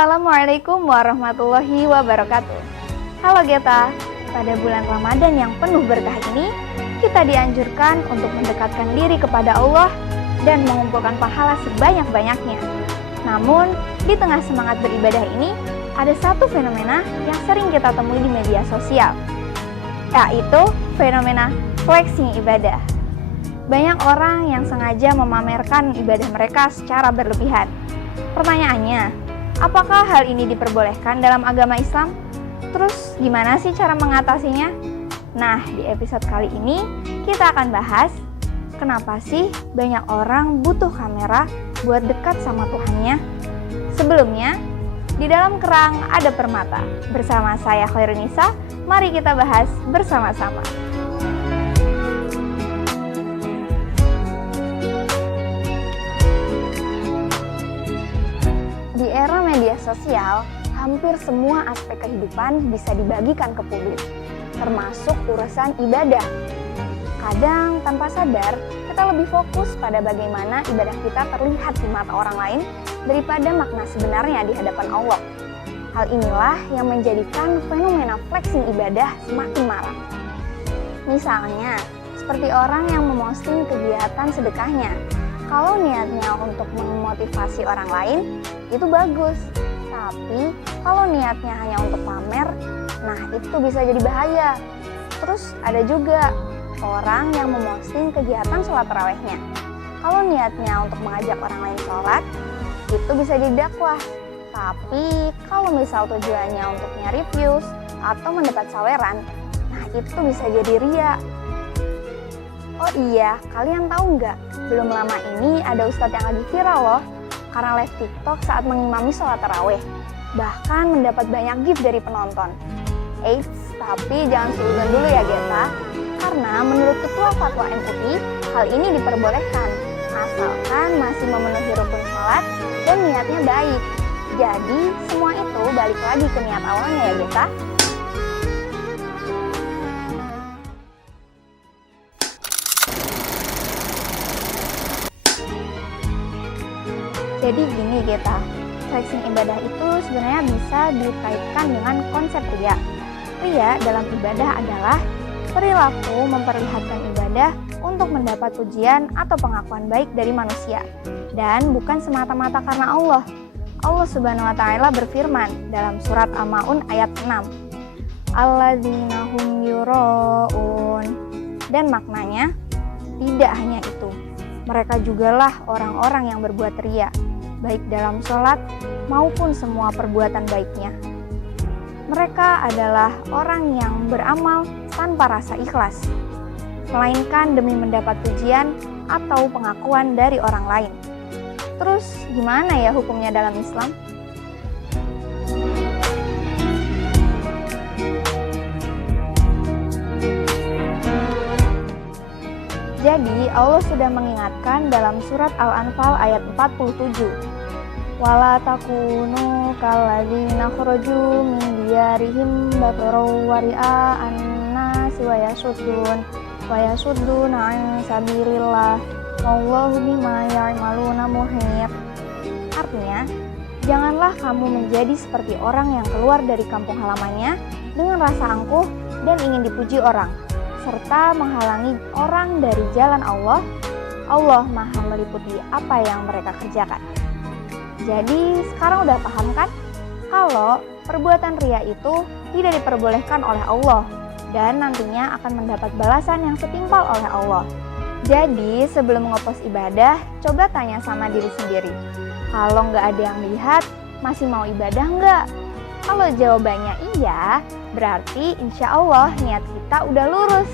Assalamualaikum warahmatullahi wabarakatuh. Halo Geta, pada bulan Ramadan yang penuh berkah ini, kita dianjurkan untuk mendekatkan diri kepada Allah dan mengumpulkan pahala sebanyak-banyaknya. Namun, di tengah semangat beribadah ini, ada satu fenomena yang sering kita temui di media sosial, yaitu fenomena flexing ibadah. Banyak orang yang sengaja memamerkan ibadah mereka secara berlebihan. Pertanyaannya, apakah hal ini diperbolehkan dalam agama Islam? Terus gimana sih cara mengatasinya? Nah, di episode kali ini kita akan bahas kenapa sih banyak orang butuh kamera buat dekat sama Tuhannya. Sebelumnya, di dalam kerang ada permata. Bersama saya Khairunisa, mari kita bahas bersama-sama. Di era media sosial, hampir semua aspek kehidupan bisa dibagikan ke publik, termasuk urusan ibadah. Kadang tanpa sadar, kita lebih fokus pada bagaimana ibadah kita terlihat di mata orang lain daripada makna sebenarnya di hadapan Allah. Hal inilah yang menjadikan fenomena flexing ibadah semakin marak. Misalnya, seperti orang yang memosting kegiatan sedekahnya. Kalau niatnya untuk memotivasi orang lain, itu bagus. Tapi kalau niatnya hanya untuk pamer, nah itu bisa jadi bahaya. Terus ada juga orang yang memosting kegiatan sholat tarawihnya. Kalau niatnya untuk mengajak orang lain sholat, itu bisa jadi dakwah. Tapi kalau misal tujuannya untuk nyari views atau mendapat saweran, nah itu bisa jadi ria. Oh iya, kalian tahu nggak? Belum lama ini ada ustadz yang lagi viral loh, karena live TikTok saat mengimami sholat tarawih. Bahkan mendapat banyak gift dari penonton. Eits, tapi jangan suudzon dulu ya Geta, karena menurut Ketua Fatwa MUI, hal ini diperbolehkan, asalkan masih memenuhi rukun sholat dan niatnya baik. Jadi, semua itu balik lagi ke niat awalnya ya Geta. Jadi gini Geta, flexing ibadah itu sebenarnya bisa dikaitkan dengan konsep ria. Ria dalam ibadah adalah perilaku memperlihatkan ibadah untuk mendapat pujian atau pengakuan baik dari manusia, dan bukan semata-mata karena Allah. Allah Subhanahu wa Ta'ala berfirman dalam surat Al-Ma'un ayat 6, Alladzina hum yura'un. Dan maknanya, tidak hanya itu, mereka jugalah orang-orang yang berbuat ria, baik dalam sholat maupun semua perbuatan baiknya. Mereka adalah orang yang beramal tanpa rasa ikhlas, melainkan demi mendapat pujian atau pengakuan dari orang lain. Terus gimana ya hukumnya dalam Islam? Jadi Allah sudah mengingatkan dalam surat Al-Anfal ayat 47. Wala takunu kalladzina kharaju min diyarihim bataran wa ria'an nasi wa yasudduna an sabilillah wallahu bima ya'maluna muhit. Artinya, janganlah kamu menjadi seperti orang yang keluar dari kampung halamannya dengan rasa angkuh dan ingin dipuji orang, serta menghalangi orang dari jalan Allah. Allah Maha meliputi apa yang mereka kerjakan. Jadi sekarang udah paham kan? Kalau perbuatan ria itu tidak diperbolehkan oleh Allah dan nantinya akan mendapat balasan yang setimpal oleh Allah. Jadi sebelum ngepost ibadah, coba tanya sama diri sendiri. Kalau nggak ada yang lihat, masih mau ibadah nggak? Kalau jawabannya iya, berarti insya Allah niat kita udah lurus.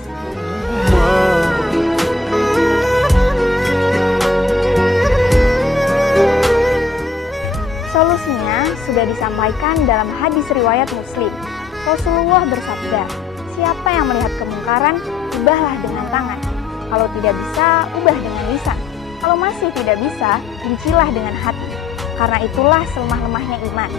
Solusinya sudah disampaikan dalam hadis riwayat Muslim. Rasulullah bersabda, siapa yang melihat kemungkaran, ubahlah dengan tangan. Kalau tidak bisa, ubah dengan lisan. Kalau masih tidak bisa, bencilah dengan hati. Karena itulah selemah-lemahnya iman.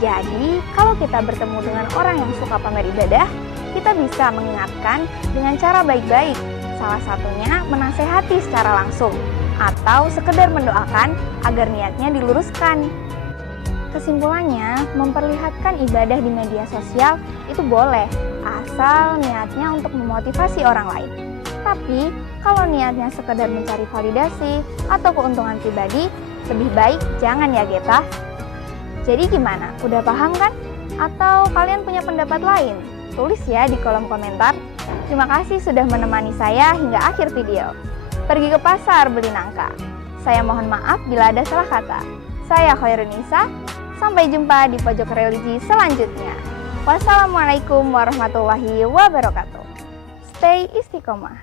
Jadi, kalau kita bertemu dengan orang yang suka pamer ibadah, kita bisa mengingatkan dengan cara baik-baik. Salah satunya menasehati secara langsung, atau sekedar mendoakan agar niatnya diluruskan. Kesimpulannya, memperlihatkan ibadah di media sosial itu boleh, asal niatnya untuk memotivasi orang lain. Tapi, kalau niatnya sekedar mencari validasi atau keuntungan pribadi, lebih baik jangan ya Geta. Jadi gimana? Udah paham kan? Atau kalian punya pendapat lain? Tulis ya di kolom komentar. Terima kasih sudah menemani saya hingga akhir video. Pergi ke pasar beli nangka. Saya mohon maaf bila ada salah kata. Saya Khairunisa. Sampai jumpa di pojok religi selanjutnya. Wassalamualaikum warahmatullahi wabarakatuh. Stay istiqomah.